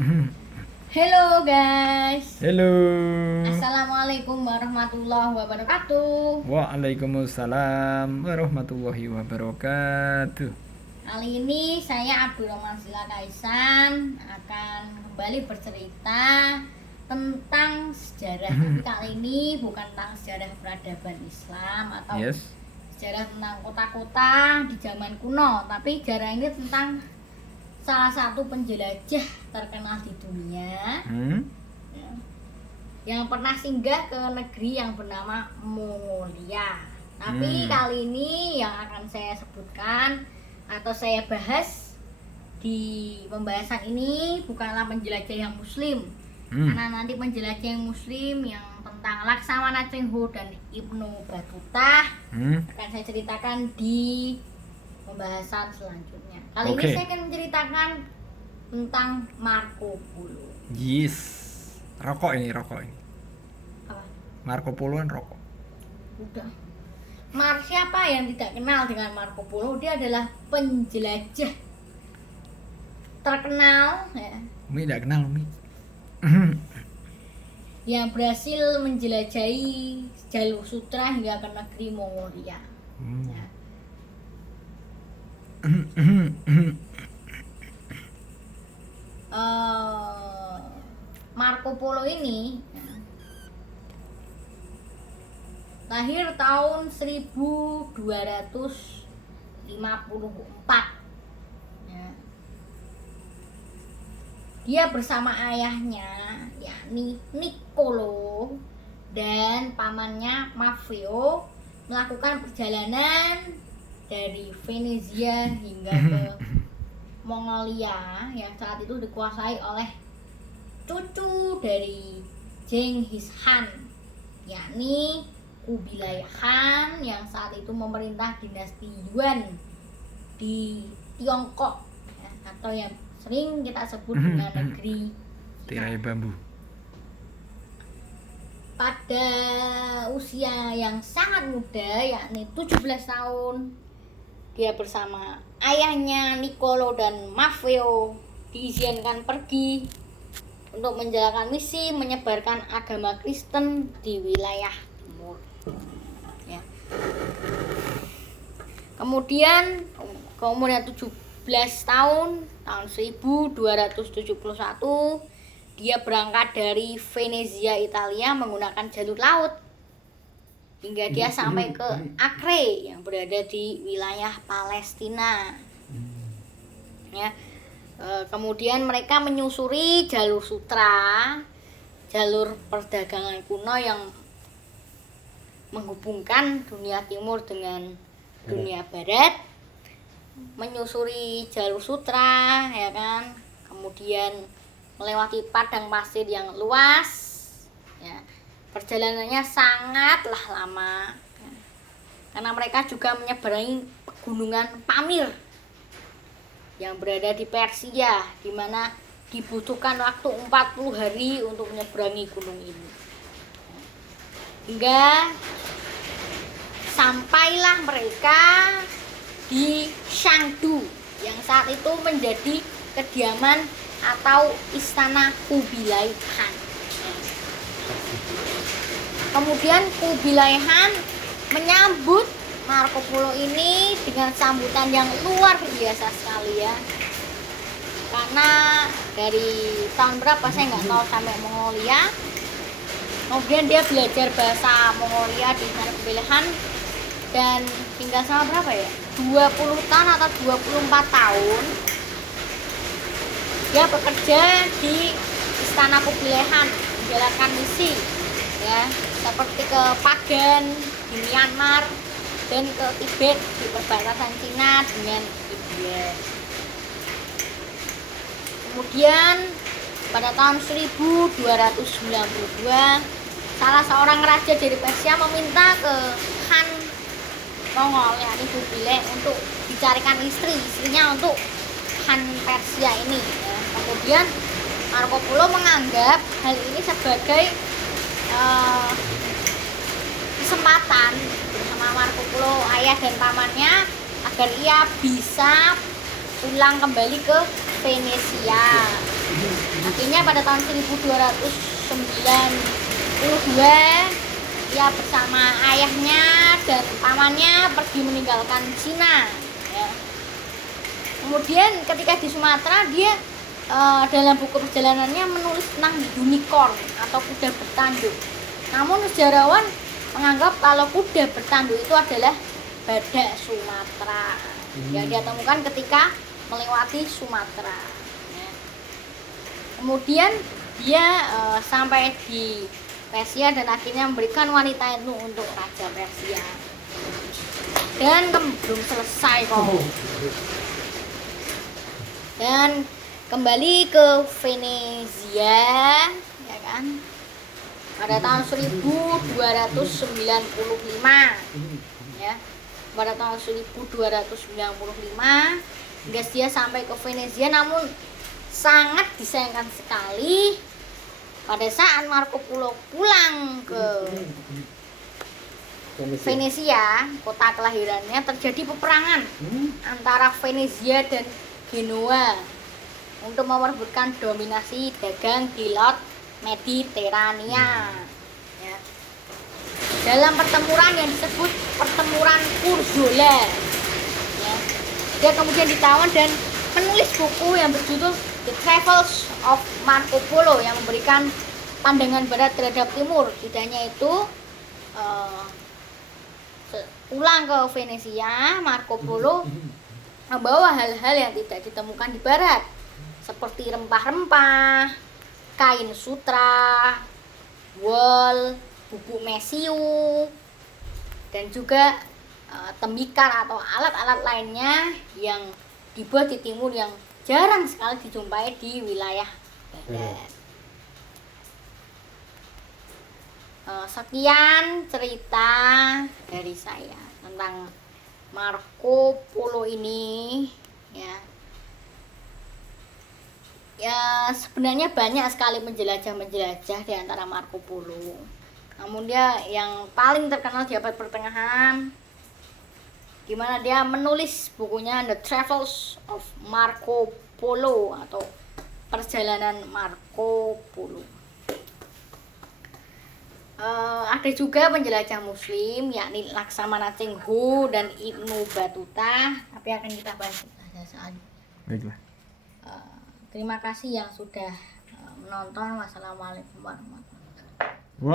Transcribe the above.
Halo guys. Halo. Assalamualaikum warahmatullahi wabarakatuh. Waalaikumsalam warahmatullahi wabarakatuh. Kali ini saya Abdurrahman Sila Kaisan akan kembali bercerita tentang sejarah. Tapi kali ini bukan tentang sejarah peradaban Islam atau sejarah tentang kota-kota di zaman kuno, tapi sejarah ini tentang salah satu penjelajah terkenal di dunia yang pernah singgah ke negeri yang bernama Mongolia. Tapi kali ini yang akan saya sebutkan atau saya bahas di pembahasan ini bukanlah penjelajah yang muslim, karena nanti penjelajah yang muslim yang tentang Laksamana Cheng Ho dan Ibnu Battuta akan saya ceritakan di pembahasan selanjutnya. Kali ini saya akan menceritakan tentang Marco Polo. Yes. Rokok ini. Apa? Marco Polo kan rokok. Udah. Siapa yang tidak kenal dengan Marco Polo? Dia adalah penjelajah terkenal ya. Umi tidak kenal Umi. Yang berhasil menjelajahi jalur sutra hingga ke negeri Mongolia. Ya. Marco Polo ini lahir tahun 1254 ya. Dia bersama ayahnya yakni Niccolo dan pamannya Maffeo melakukan perjalanan dari Venezia hingga ke Mongolia yang saat itu dikuasai oleh cucu dari Genghis Khan, yakni Kubilai Khan yang saat itu memerintah dinasti Yuan di Tiongkok ya, atau yang sering kita sebut dengan negeri tirai bambu. Pada usia yang sangat muda yakni 17 tahun dia bersama ayahnya Niccolo dan Maffeo diizinkan pergi untuk menjalankan misi menyebarkan agama Kristen di wilayah timur ya. Kemudian ke umurnya 17 tahun 1271 dia berangkat dari Venezia Italia menggunakan jalur laut hingga dia sampai ke Acre yang berada di wilayah Palestina ya. Kemudian mereka menyusuri jalur sutra, jalur perdagangan kuno yang menghubungkan dunia timur dengan dunia barat, menyusuri jalur sutra ya kan, kemudian melewati padang pasir yang luas ya. Perjalanannya sangatlah lama ya. Karena mereka juga menyeberangi pegunungan Pamir yang berada di Persia, di mana dibutuhkan waktu 40 hari untuk menyeberangi gunung ini. Hingga sampailah mereka di Shangdu yang saat itu menjadi kediaman atau istana Kubilai Khan. Kemudian Kubilai Khan menyambut Marco Polo ini dengan sambutan yang luar biasa sekali ya. Karena dari tahun berapa saya nggak tahu sampai Mongolia. Kemudian dia belajar bahasa Mongolia di sana Kubilai Khan dan hingga sama berapa ya? 20 tahun atau 24 tahun dia bekerja di istana Kubilai Khan menjalankan misi ya, seperti ke Pagan di Myanmar dan ke Tibet di perbatasan Cina dengan India. Kemudian pada tahun 1292 salah seorang raja dari Persia meminta ke Khan Mongol yakni Kubilai untuk dicarikan istrinya untuk Khan Persia ini ya. Kemudian Marco Polo menganggap hal ini sebagai kesempatan bersama Marco Polo ayah dan pamannya agar ia bisa pulang kembali ke Venesia. Akhirnya pada tahun 1292 ia bersama ayahnya dan pamannya pergi meninggalkan Cina. Ya. Kemudian ketika di Sumatera dia dalam buku perjalanannya menulis tentang unicorn atau kuda bertanduk. Namun sejarawan menganggap kalau kuda bertanduk itu adalah badak Sumatera yang dia temukan ketika melewati Sumatera. Ya. Kemudian dia sampai di Persia dan akhirnya memberikan wanita itu untuk Raja Persia. Dan belum selesai kok. Dan kembali ke Venezia, ya kan? Pada tahun 1295, ya. Pada tahun 1295, dia sampai ke Venezia, namun sangat disayangkan sekali pada saat Marco Polo pulang ke Venezia, kota kelahirannya, terjadi peperangan antara Venezia dan Genoa untuk merebutkan dominasi dagang di Laut Mediterania. Ya. Dalam pertempuran yang disebut pertempuran Kurzola, ya, dia kemudian ditawan dan menulis buku yang berjudul The Travels of Marco Polo yang memberikan pandangan barat terhadap timur. Tidak hanya itu, pulang ke Venezia, Marco Polo membawa hal-hal yang tidak ditemukan di barat, seperti rempah-rempah, kain sutra, wol, bubuk mesiu, dan juga tembikar atau alat-alat lainnya yang dibuat di timur yang jarang sekali dijumpai di wilayah barat. Sekian cerita dari saya tentang Marco Polo ini, ya. Ya, sebenarnya banyak sekali penjelajah-penjelajah di antara Marco Polo. Namun dia yang paling terkenal di abad pertengahan, di mana dia menulis bukunya The Travels of Marco Polo atau Perjalanan Marco Polo. Ada juga penjelajah Muslim, yakni Laksamana Cheng Ho dan Ibnu Battuta, tapi akan kita bahas pada saat. Baiklah. Terima kasih yang sudah menonton. Wassalamualaikum warahmatullahi wabarakatuh.